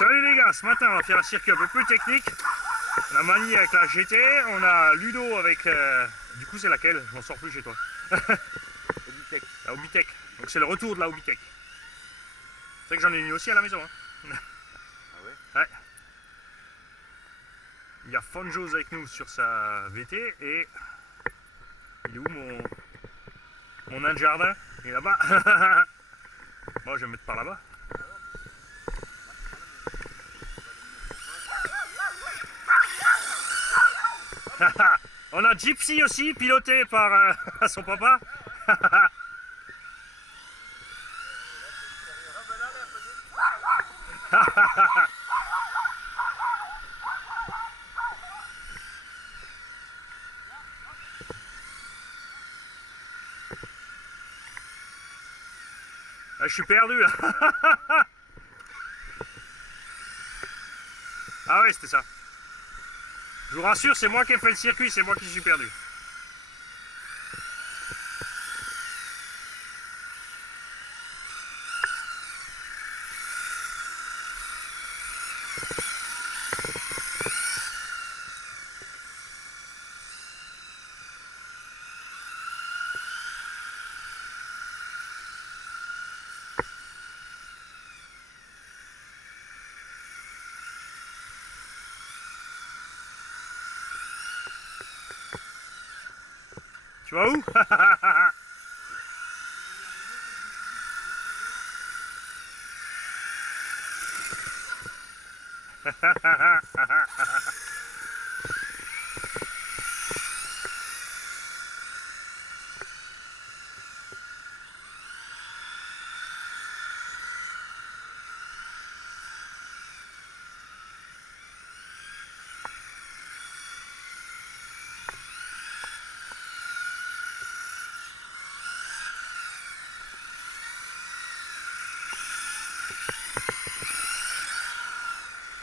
Salut les gars, ce matin on va faire un circuit un peu plus technique. On a Mani avec la GT, on a Ludo avec... Du coup c'est laquelle? Je m'en sors plus chez toi. Obitech. La Obitech. Donc c'est le retour de la Obitech. C'est vrai que j'en ai une aussi à la maison. Hein. Ah ouais? Ouais. Il y a Fonjos avec nous sur sa VT et... Il est où mon nain de jardin? Il est là-bas. Bon, je vais me mettre par là-bas. On a Gypsy aussi, piloté par son papa. Je suis perdu là. Ah ouais, c'était ça. Je vous rassure, c'est moi qui ai fait le circuit, c'est moi qui suis perdu. Tu vas où?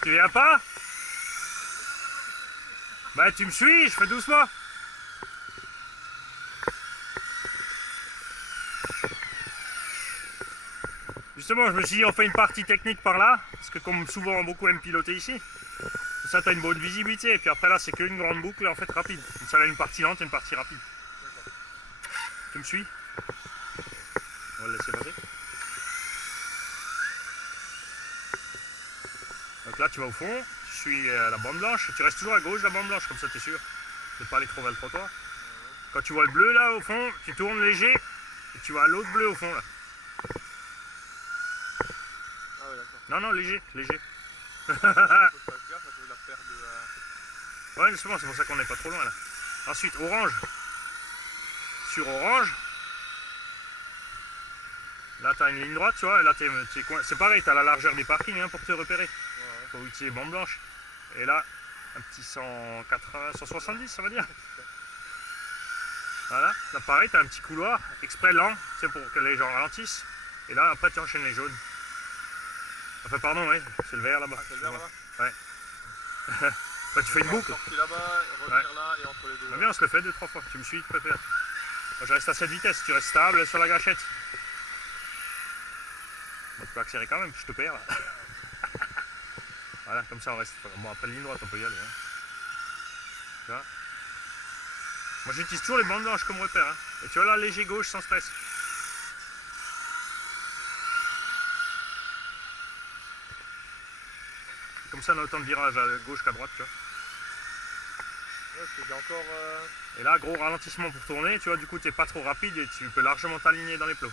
Tu viens pas? Bah tu me suis, je fais doucement. Justement, je me suis dit on fait une partie technique par là, parce que comme souvent beaucoup aiment piloter ici, ça t'as une bonne visibilité, et puis après là c'est qu'une grande boucle en fait rapide. Donc ça a une partie lente et une partie rapide. Tu me suis? On va le laisser passer. Donc là tu vas au fond, tu suis la bande blanche, et tu restes toujours à gauche de la bande blanche, comme ça t'es sûr de ne pas aller trop vers le trottoir. Quand tu vois le bleu là au fond, tu tournes léger, et tu vas à l'autre bleu au fond là. Ah ouais, d'accord. Non, non, léger, léger. Faut que je fasse gaffe à cause de la paire de... Ouais, justement, c'est pour ça qu'on n'est pas trop loin là. Ensuite, orange. Sur orange. Là, tu as une ligne droite, tu vois. Et là, c'est pareil, tu as la largeur des parkings hein, pour te repérer. Ouais. Faut utiliser bande blanche. Et là, un petit 180, 170, ça va dire. Voilà. Là, pareil, tu as un petit couloir exprès lent, c'est pour que les gens ralentissent. Et là, après, tu enchaînes les jaunes. Enfin, pardon, oui, c'est le vert là-bas. Ah, c'est le vert là-bas? Ouais. Bah, tu fais une boucle. Sortir là-bas, revenir là et entre les deux. Bah bien, on se le fait 2-3 fois. Tu me suis, tu préfères. Moi, je reste à cette vitesse, tu restes stable sur la gâchette. Bon, tu peux accélérer quand même, je te perds là. Voilà, comme ça on reste. Bon, après la ligne droite, on peut y aller. Hein. Tu vois? Moi, j'utilise toujours les bandes blanches comme repère. Hein. Et tu vois là, léger gauche sans stress. Comme ça, on a autant de virages à gauche qu'à droite, tu vois. Ouais, parce que j'ai encore... Et là, gros ralentissement pour tourner, tu vois, du coup, t'es pas trop rapide et tu peux largement t'aligner dans les plots.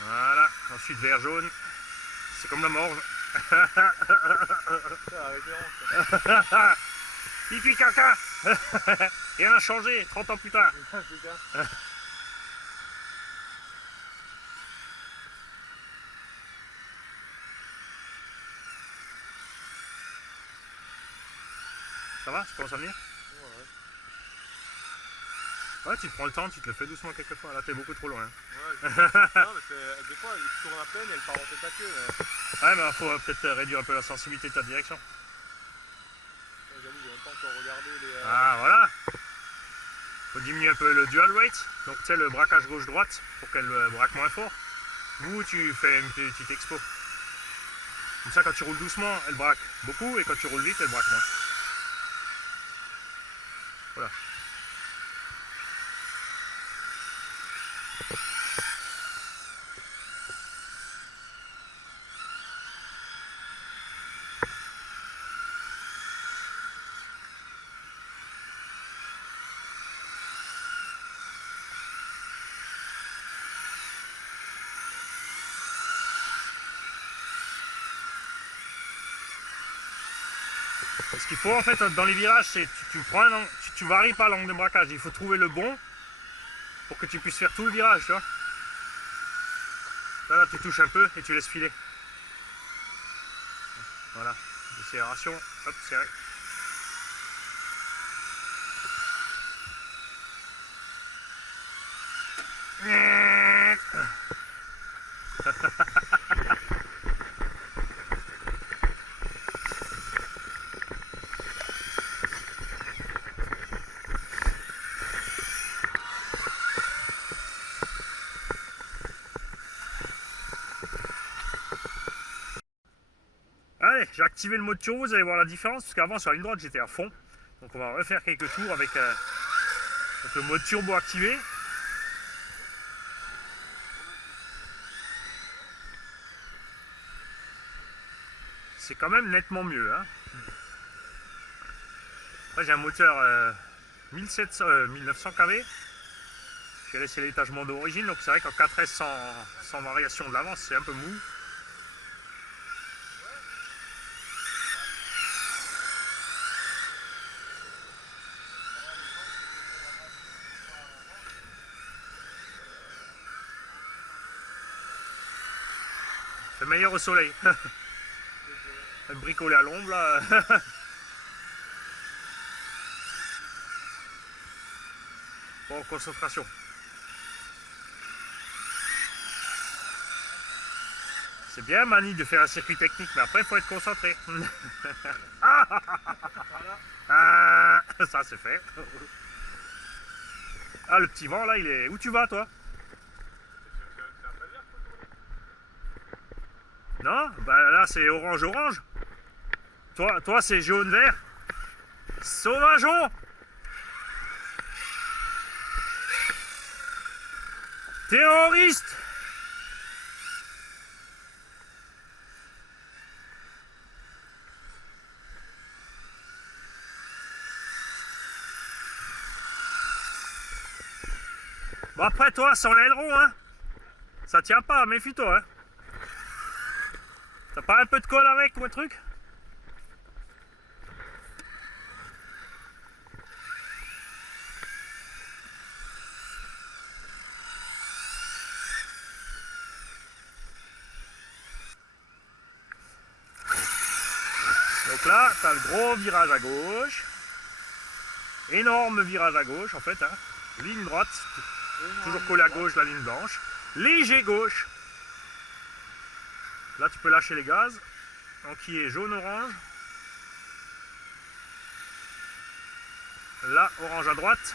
Voilà, ensuite vert jaune, c'est comme la morve. Pipi caca. Rien n'a changé, 30 ans plus tard. Ça va, tu commences à venir? Ouais, tu te prends le temps, tu te le fais doucement quelquefois. Là, t'es beaucoup trop loin. Ouais, non, mais des fois, il tourne à peine et elle part en tête à queue. Ouais, mais il faut peut-être réduire un peu la sensibilité de ta direction. J'avoue, j'ai même pas encore regardé les... Ah, voilà. faut diminuer un peu le dual rate, donc tu sais le braquage gauche-droite pour qu'elle braque moins fort. Ou tu fais une petite expo. Comme ça quand tu roules doucement, elle braque beaucoup et quand tu roules vite, elle braque moins. Voilà. Ce qu'il faut en fait dans les virages, c'est tu varies pas l'angle de braquage. Il faut trouver le bon pour que tu puisses faire tout le virage, tu vois. Là, tu touches un peu et tu laisses filer. Voilà, décélération, hop, serré. Allez, j'ai activé le mode turbo, vous allez voir la différence, parce qu'avant sur la ligne droite j'étais à fond. Donc on va refaire quelques tours avec le mode turbo activé. C'est quand même nettement mieux. Hein. Après j'ai un moteur 1900 kV. J'ai laissé l'étagement d'origine, donc c'est vrai qu'en 4S sans variation de l'avance, c'est un peu mou. C'est meilleur au soleil. Bricolé à l'ombre là. Bon, concentration. C'est bien Mani de faire un circuit technique, mais après il faut être concentré. Ah, ça c'est fait. Ah, le petit vent là, il est... Où tu vas toi? Non? Bah là c'est orange-orange. Toi c'est jaune-vert. Sauvageon! Terroriste! Bon après toi, sans l'aileron, hein. Ça tient pas, méfie-toi, hein. T'as pas un peu de colle avec ou un truc? Donc là, t'as le gros virage à gauche. Énorme virage à gauche en fait, hein. Ligne droite, toujours collé à gauche la ligne blanche. Léger gauche. Là tu peux lâcher les gaz. Enquillé jaune-orange. Là, orange à droite.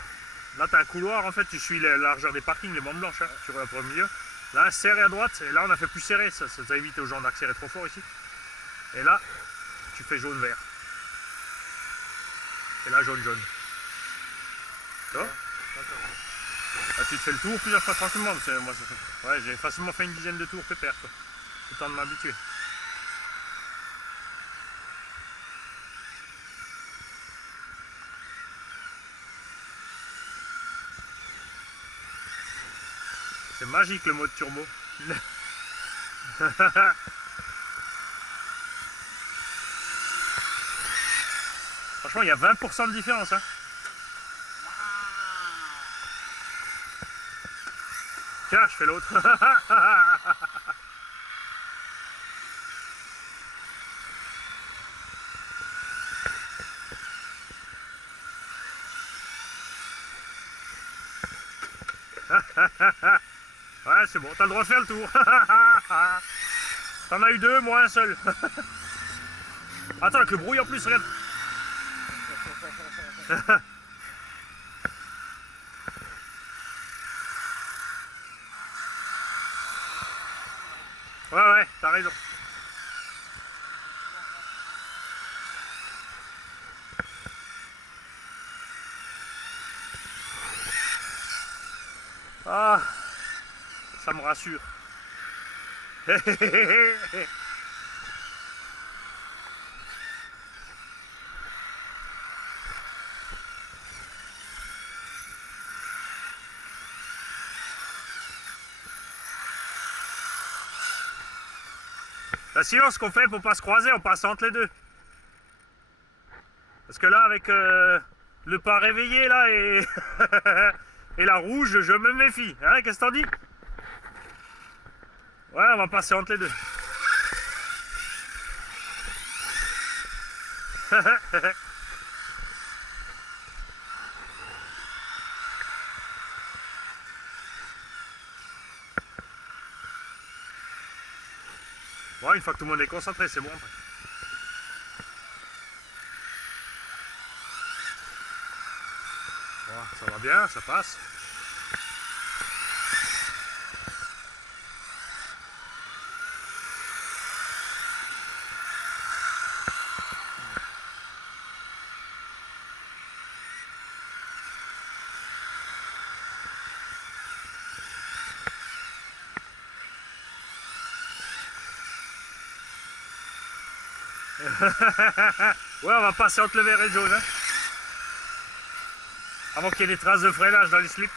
Là tu as un couloir en fait, tu suis la largeur des parkings, les bandes blanches, hein. Tu regardes au milieu. Là, serré à droite, et là on a fait plus serré, ça évite aux gens d'accélérer trop fort ici. Et là, tu fais jaune-vert. Et là, jaune-jaune. Tu vois? Là, tu te fais le tour plusieurs fois tranquillement. Moi, ouais, j'ai facilement fait une dizaine de tours pépère, quoi. Le temps de m'habituer. C'est magique le mode turbo. Franchement, il y a 20% de différence. Hein. Tiens, je fais l'autre. Ouais, c'est bon, t'as le droit de faire le tour. T'en as eu deux, moi un seul. Attends, avec le bruit en plus, regarde. Ouais, t'as raison. Ah, ça me rassure. Là, sinon, ce qu'on fait pour pas se croiser, on passe entre les deux. Parce que là, avec le pas réveillé là et, et la rouge, je me méfie. Hein, qu'est-ce que t'en dis? Ouais, on va passer entre les deux. Bon, une fois que tout le monde est concentré, c'est bon. Bon, ça va bien, ça passe. Ouais, on va passer entre le vert et le jaune. Hein. Avant qu'il y ait des traces de freinage dans les slips.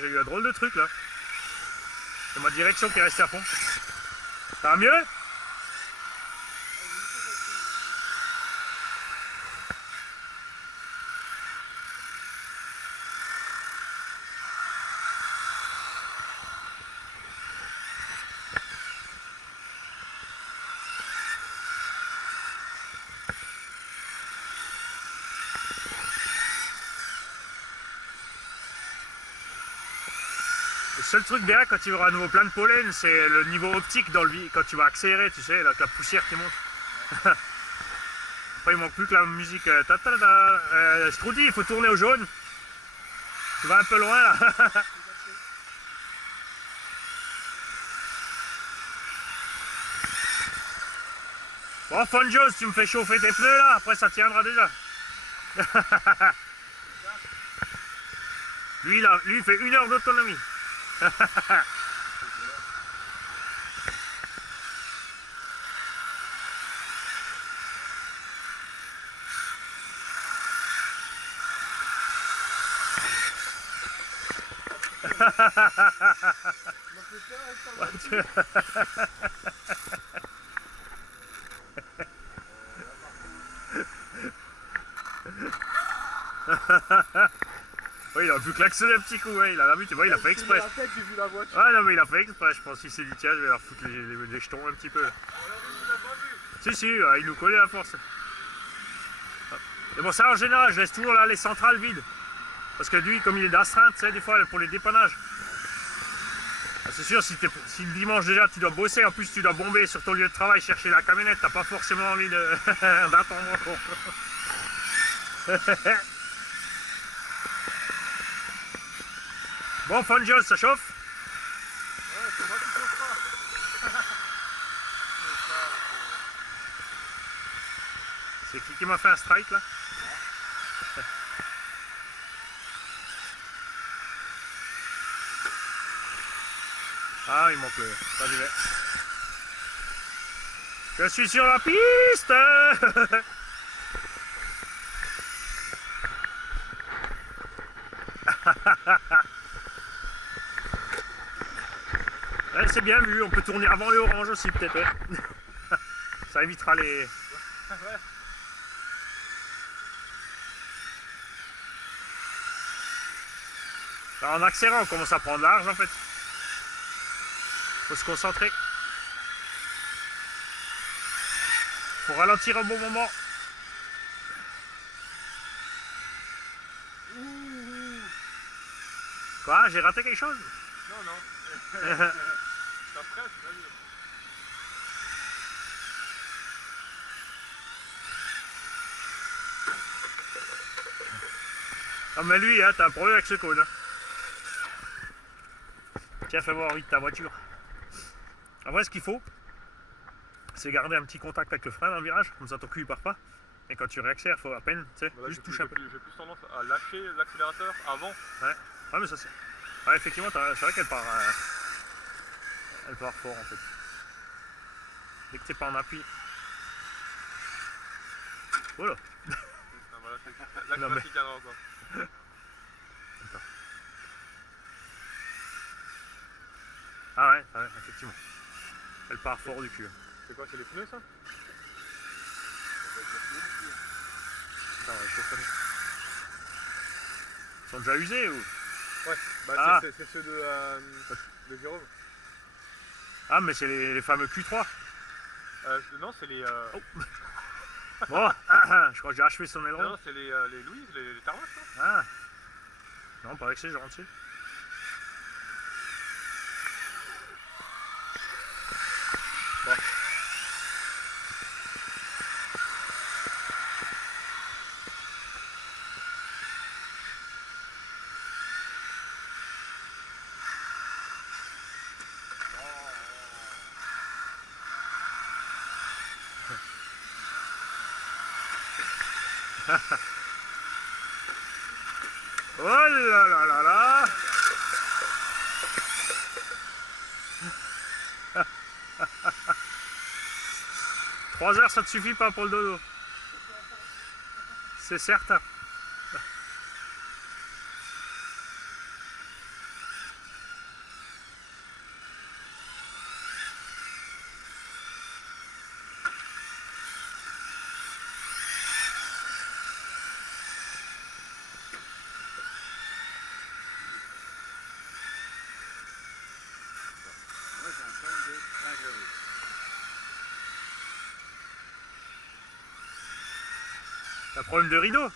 J'ai eu un drôle de truc là. C'est ma direction qui est restée à fond. Ça va mieux? Le seul truc bien quand il y aura à nouveau plein de pollen, c'est le niveau optique dans le quand tu vas accélérer, tu sais, avec la poussière qui monte. Après il manque plus que la musique. Je te dis, il faut tourner au jaune. Tu vas un peu loin là. Bon, Fonjos, tu me fais chauffer tes pneus là, après ça tiendra déjà. Lui, là, lui il fait 1 heure d'autonomie. Oui, il a pu klaxonner un petit coup, ouais, il a vu, tu vois, il a fait exprès. Ah non, mais il a fait exprès, je pense qu'il s'est dit, tiens, je vais leur foutre les jetons un petit peu. Si, il nous connaît à force. Mais bon, ça en général, je laisse toujours là les centrales vides. Parce que lui, comme il est d'astreinte, tu sais, des fois, pour les dépannages. C'est sûr, si le dimanche déjà tu dois bosser, en plus tu dois bomber sur ton lieu de travail, chercher la camionnette, t'as pas forcément envie d'attendre. Bon, Fonjos, ça chauffe? Ouais, c'est moi qui chauffera. C'est qui m'a fait un strike là? Ah, il manque le... Ça, j'y vais. Je suis sur la piste. Ouais, c'est bien vu, on peut tourner avant les oranges aussi peut-être. Ouais. Ça évitera les... Alors, en accélérant, on commence à prendre large en fait. Faut se concentrer. Faut ralentir au bon moment. Quoi? J'ai raté quelque chose? Non. Ça presse, là, lui. Ah mais lui, hein, t'as un problème avec ce code. Hein. Tiens, fais voir vite ta voiture. Après, ce qu'il faut, c'est garder un petit contact avec le frein dans le virage, comme ça ton cul il part pas. Et quand tu réaccélères, il faut à peine, tu sais, Voilà, juste toucher un peu. j'ai plus tendance à lâcher l'accélérateur avant. Ouais, mais ça c'est. Ouais, effectivement, c'est vrai qu'elle part. Elle part fort en fait. Dès que t'es pas en appui. Voilà. Voilà, c'est la classique avant quoi. Attends. Ah ouais, effectivement. Elle part fort du cul. C'est quoi, c'est les pneus ça? Attends, ouais, je connais. Ils sont déjà usés ou? Ouais, bah ah. c'est ceux de Jérôme. Ah, mais c'est les fameux Q3. Non, c'est les. Oh. Bon, je crois que j'ai achevé son aileron. Non, c'est les Louise, les Tarmas. Ah. Non, pas avec ces gens dessus. Bon. Oh là là là là. 3 heures ça te suffit pas pour le dodo. C'est certain. T'as un problème de rideau?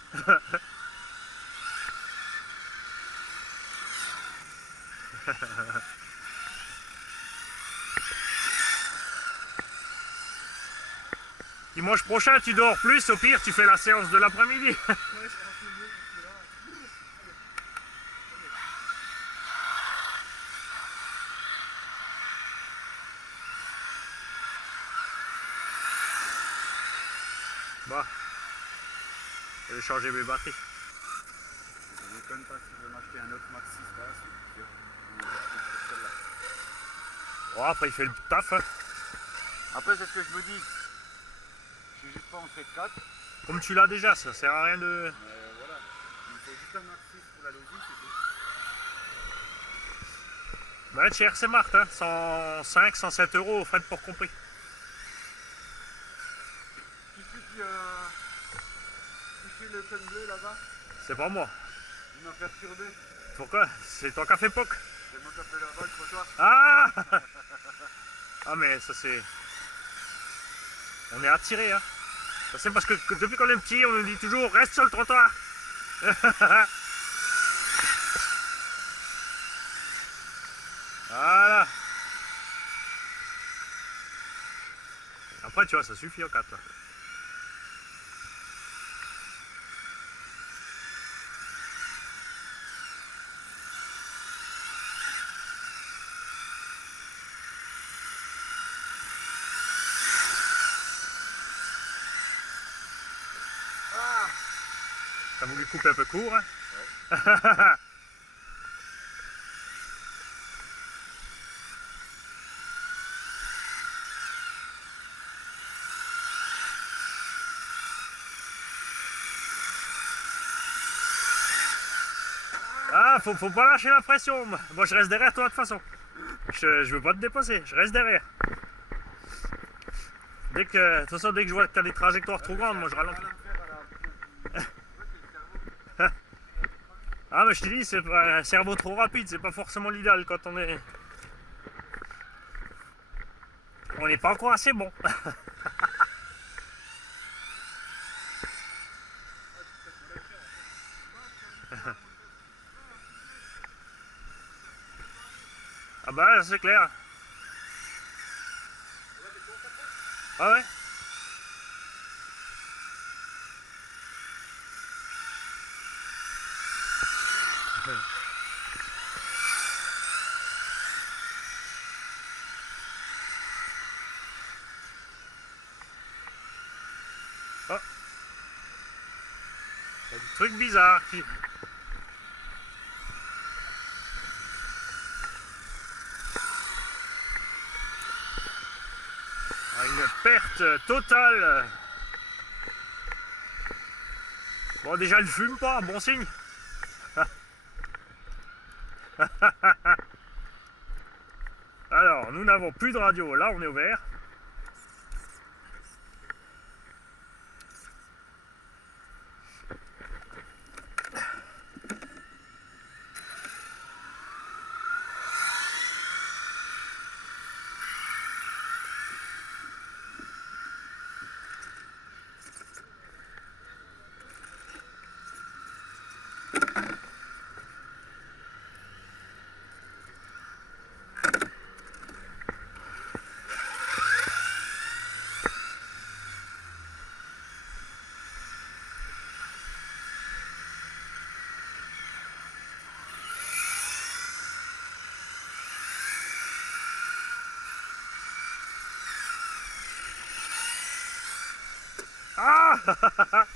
Dimanche prochain tu dors plus, au pire tu fais la séance de l'après-midi. Bah, je vais changer mes batteries. Je ne connais pas si je vais m'acheter un autre Maxi par la suite. Bon, après il fait le taf. Hein. Après, c'est ce que je me dis. Je suis juste pas en 7-4. Comme tu l'as déjà, ça sert à rien de... Voilà. Il faut juste un Maxi pour la logique et tout. Bah, chez RC Mart, hein, 105, 107 € frais de port compris. Qui fait le pen bleu là-bas? C'est pas moi. Il m'a perturbé. Pourquoi? C'est ton café POC. C'est moi qui ai fait le vol pour toi. Ah. Ah mais ça c'est... On est attiré hein. Ça c'est parce que depuis qu'on est petit, on nous dit toujours reste sur le trottoir. Voilà. Après tu vois, ça suffit en 4 là. T'as voulu couper un peu court, hein? Ouais. Ah, faut pas lâcher la pression. Moi, je reste derrière toi de toute façon. Je veux pas te dépasser, je reste derrière. De toute façon, dès que je vois que t'as des trajectoires trop grandes, moi je ralentis. Ah, mais je te dis, c'est un cerveau trop rapide, c'est pas forcément l'idéal quand on est. On n'est pas encore assez bon. Ah bah c'est clair. Ah ouais. Oh. Il y a des trucs bizarres qui... Une perte totale. Bon déjà elle fume pas, bon signe. Alors nous n'avons plus de radio, là on est au vert. Ah.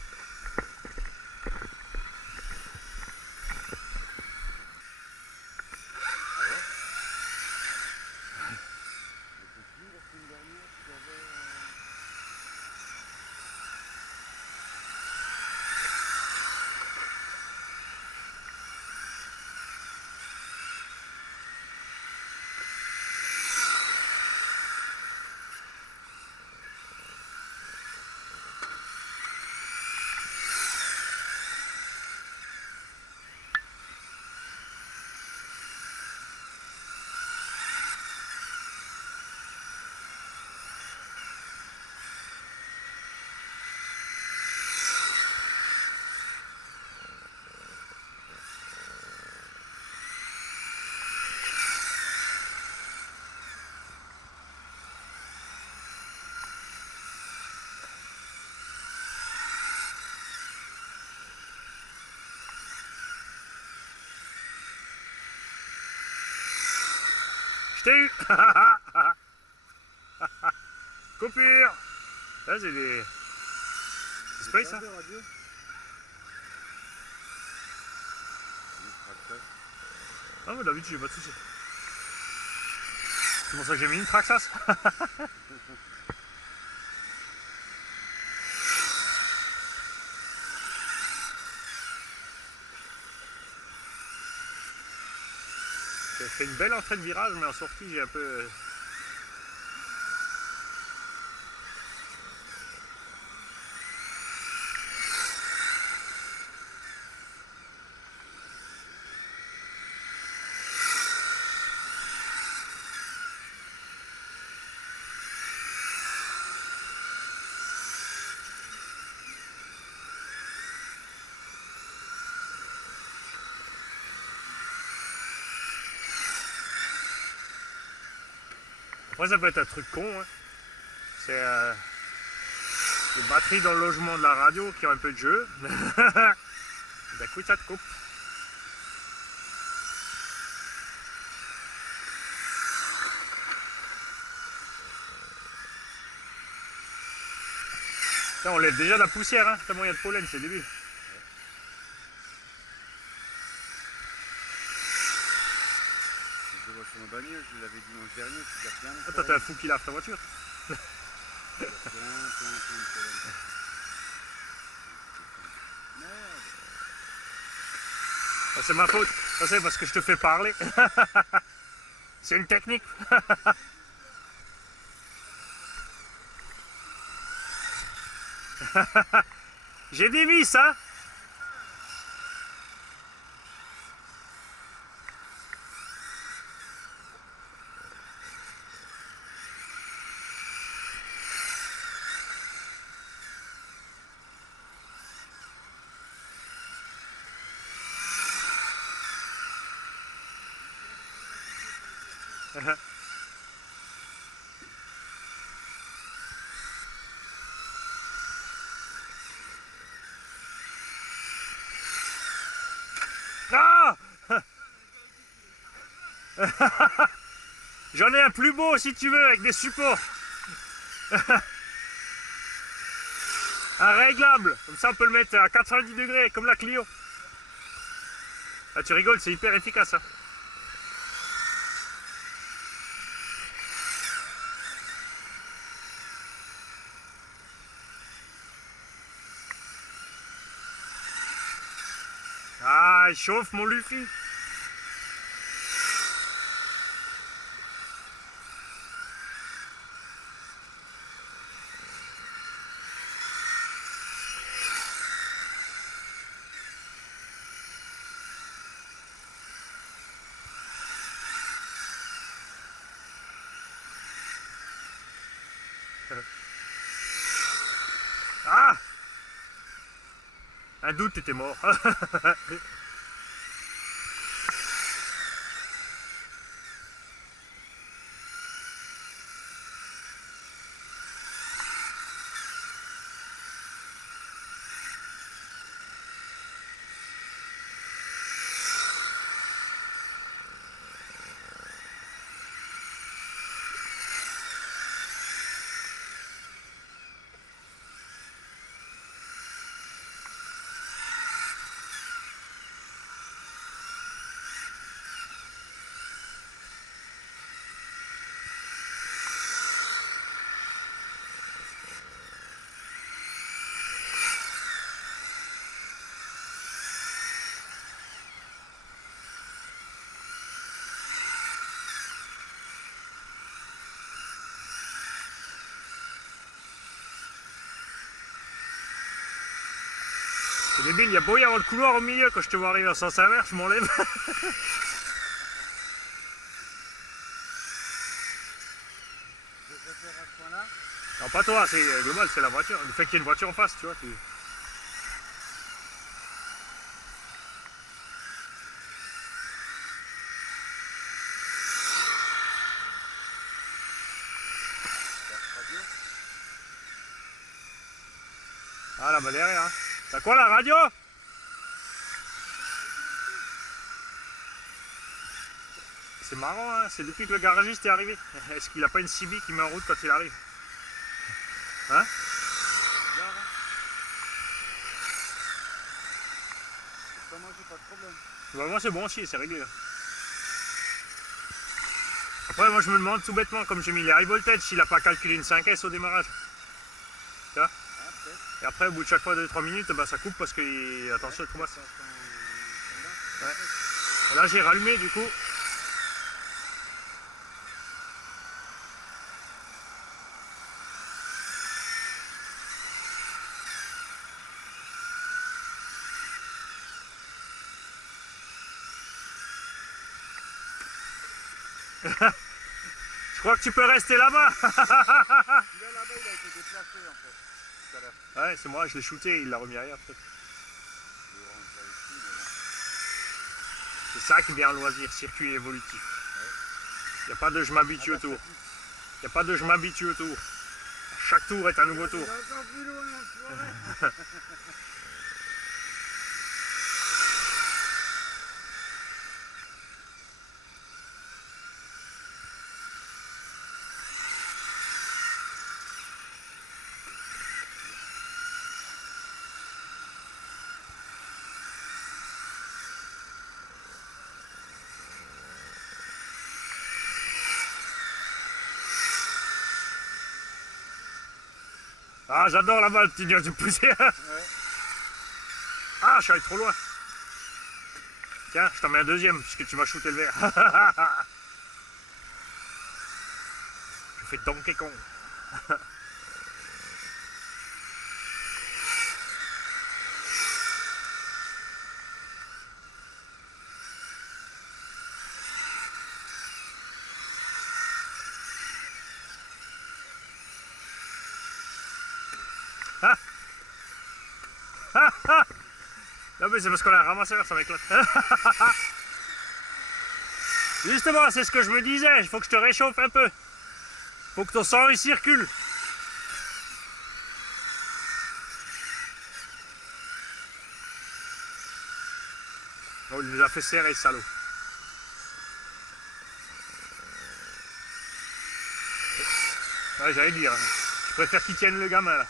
Je t'ai eu. Coupure. Là c'est des... C'est pas ça. Ah mais d'habitude j'ai pas de soucis. C'est pour ça que j'ai mis une Traxas. J'ai fait une belle entrée de virage mais en sortie j'ai un peu... Après ça peut être un truc con, hein. C'est les batteries dans le logement de la radio qui ont un peu de jeu. D'un coup ça te coupe. Là, on lève déjà la poussière, hein. Tellement il y a de pollen, c'est débile. Je vois sur ma bagnole, je l'avais dimanche dernier, tu gardes bien. Ah, toi t'es un fou qui lave ta voiture. Plein de pollen. Merde. Ah, c'est ma faute. Ça c'est parce que je te fais parler. C'est une technique. J'ai des vis, hein. Ah. J'en ai un plus beau si tu veux, avec des supports. Un réglable, comme ça on peut le mettre à 90 degrés, comme la Clio. Ah, tu rigoles, c'est hyper efficace. Hein. Ah, il chauffe mon Luffy. Ah! Un doute, t'étais mort. C'est débile, il y a beau y avoir le couloir au milieu, quand je te vois arriver en sens inverse, je m'enlève. Non, pas toi, c'est global, c'est la voiture. Le fait qu'il y ait une voiture en face, tu vois. Ah là, bah derrière. Hein. T'as quoi la radio? C'est marrant, hein, c'est depuis que le garagiste est arrivé. Est-ce qu'il a pas une CB qui met en route quand il arrive? Hein? Moi j'ai pas de problème. Bah, moi c'est bon aussi, c'est réglé. Après moi je me demande tout bêtement, comme j'ai mis les high voltage, s'il a pas calculé une 5S au démarrage. Tu vois? Et après au bout de chaque fois 2-3 minutes, bah, ça coupe parce que attention le trou basse. Ouais. Et là j'ai rallumé du coup. Je crois que tu peux rester là-bas. Là-bas, il a été déplacé en fait, tout à l'heure. Ouais, c'est moi, je l'ai shooté, il l'a remis ailleurs peut-être. C'est ça qui est bien en loisir, circuit évolutif. Il n'y a pas de je m'habitue au tour. Il n'y a pas de je m'habitue au tour. Chaque tour est un nouveau tour. Ah, j'adore la balle, petit nuage de poussière. Ouais. Ah, je suis allé trop loin. Tiens, je t'en mets un deuxième, puisque tu m'as shooté le verre. Je fais Donkey Kong. Non mais c'est parce qu'on a un ramasseur, ça m'éclate. Justement, c'est ce que je me disais, il faut que je te réchauffe un peu. Faut que ton sang il circule. Oh, il nous a fait serrer, salaud. Ouais, j'allais dire, je préfère qu'il tienne le gamin là.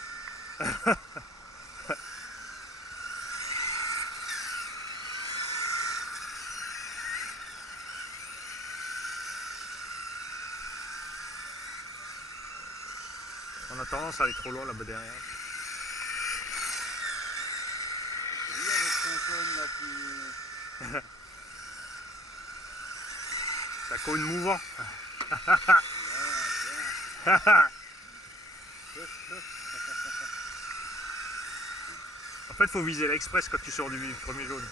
On a tendance à aller trop loin là-bas derrière. Oui, avec son cône là qui... Ça cône mouvant. En fait, faut viser l'express quand tu sors du premier jaune.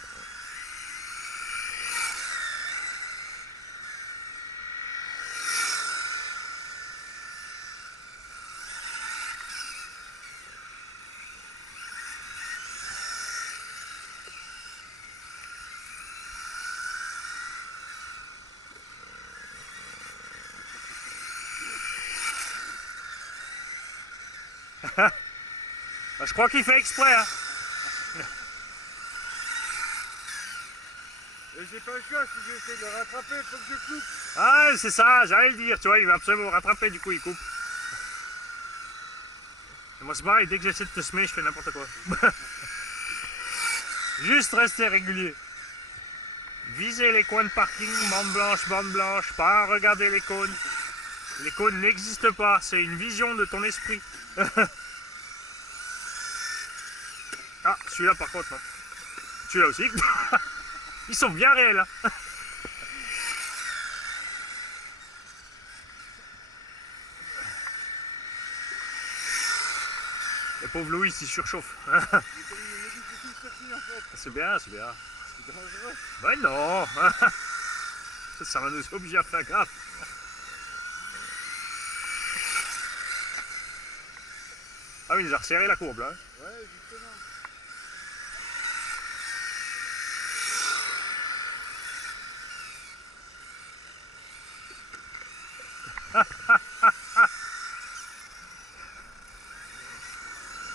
Bah, je crois qu'il fait exprès. Hein. Et j'ai pas le choix, si j'essaie de le rattraper, il faut que je coupe. Ah, c'est ça, j'allais le dire, tu vois, il va absolument me rattraper, du coup il coupe. Et moi c'est pareil, dès que j'essaie de te semer, je fais n'importe quoi. Juste rester régulier. Viser les coins de parking, bande blanche, pas regarder les cônes. Les cônes n'existent pas, c'est une vision de ton esprit. Ah, celui-là par contre, non. Celui-là aussi. Ils sont bien réels. Hein. Le pauvre Louis, il surchauffe. C'est bien, c'est bien. C'est dangereux. Ben non. Ça va nous obliger à faire gaffe. Ah oui, il nous a resserré la courbe là. Ouais, justement.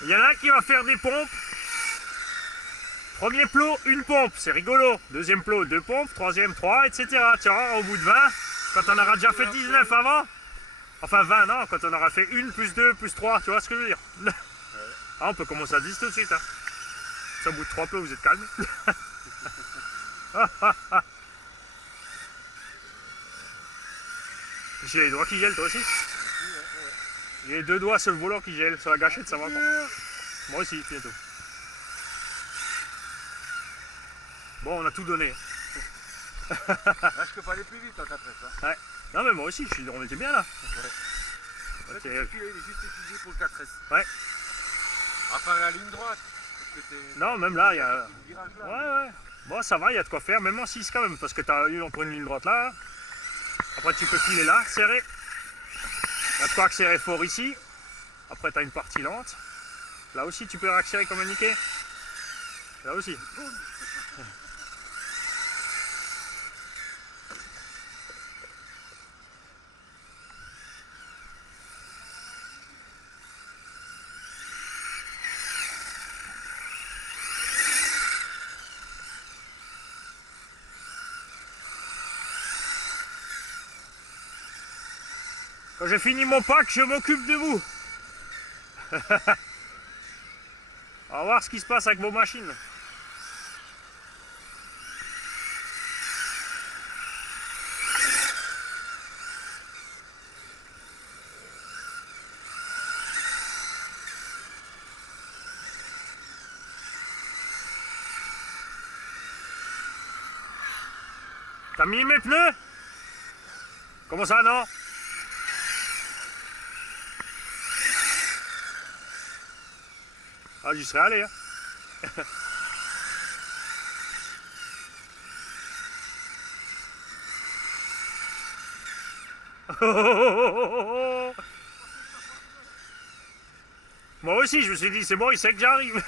Il y en a un qui va faire des pompes. Premier plot, une pompe, c'est rigolo. Deuxième plot, 2 pompes. Troisième, 3, etc. Tu vois, au bout de 20, quand on aura déjà fait 19 avant, enfin 20 non, quand on aura fait 1 plus 2 plus 3, tu vois ce que je veux dire. Ah, on peut commencer à 10 tout de suite. Hein. Ça, au bout de 3 plots, vous êtes calme. J'ai les doigts qui gèlent, toi aussi. J'ai les 2 doigts sur le volant qui gèlent, sur la gâchette, ça va encore. Moi aussi, bientôt. Bon, on a tout donné. Là, je peux pas aller plus vite en 4S. Hein. Ouais. Non, mais moi aussi, on était bien là. Ouais. Ok. Celui-là, il est juste étudié pour le 4S. Ouais. À part la ligne droite. Parce que Non, même là, il y a. virage là. Ouais, ouais. Bon, ça va, il y a de quoi faire, même en 6 quand même, parce que tu as eu encore une ligne droite là. Après, tu peux filer là, serrer. Il y a de quoi accélérer fort ici. Après, tu as une partie lente. Là aussi, tu peux accélérer comme indiqué. Là aussi. Quand j'ai fini mon pack, je m'occupe de vous. On va voir ce qui se passe avec vos machines. T'as mis mes pneus? Comment ça, non? Ah, j'y serais allé. Hein. Moi aussi, je me suis dit, c'est bon, il sait que j'arrive.